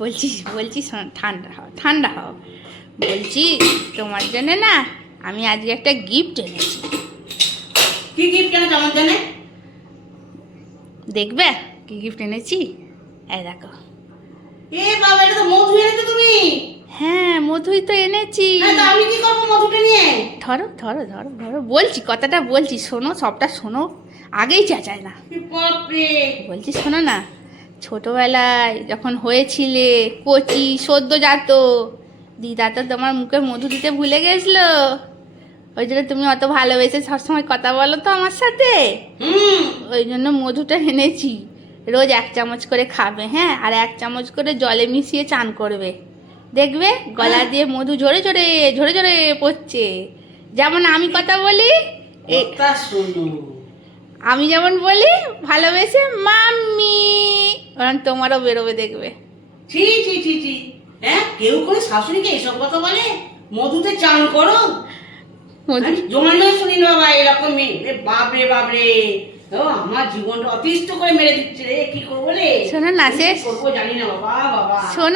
বলছি বলছি শোন, ঠান্ডা হও। বলছি তোমার জন্য না আমি আজকে একটা গিফট এনেছি। কি গিফট কেন আমার জন্য? দেখবে কি গিফট এনেছি? এই দেখো। এ বাবা, এটা তো মধু এনেছো তুমি। হ্যাঁ, মধুই তো এনেছি। হ্যাঁ, তো আমি কি করবো মধুটা নিয়ে? ধরো ধরো ধরো ধরো, বলছি কথাটা বলছি, শোনো, সবটা শোনো, আগেই চেঁচায় না। এ বাপরে। বলছি শোনো না, ছোটবেলায় যখন হয়েছিলে কচি সদ্যজাত, দিদা তো তোমার মুখে মধু দিতে ভুলে গেছিলো। ওই জন্য তুমি অত ভালোবেসে সবসময় কথা বলো তো আমার সাথে। ওই জন্য মধুটা এনেছি। রোজ 1 চামচ করে খাবে, হ্যাঁ, আর 1 চামচ করে জলে মিশিয়ে চান করবে। দেখবে গলা দিয়ে মধু ঝরে ঝরে ঝরে ঝরে পড়ছে। যেমন আমি কথা বলি, কথা শোনো। আমি যেমন বলি ভালোবেসে মাম্মি, কারণ তোমারও বেরোবে দেখবে। ছি ছি ছি ছি। হ্যাঁ, কেউ করে শাশুড়িকে এসব কথা বলে? মধুতে চান করো? মধু জন্মই শুনি না বাবা এরকম মেয়ে। এ বাপরে বাপরে। ও আমার জীবনটা অতিষ্ঠ করে মেরে দিচ্ছে রে। কি করবো রে? শোনো না, কি শেষ করবো জানি না বাবা বাবা। শোনো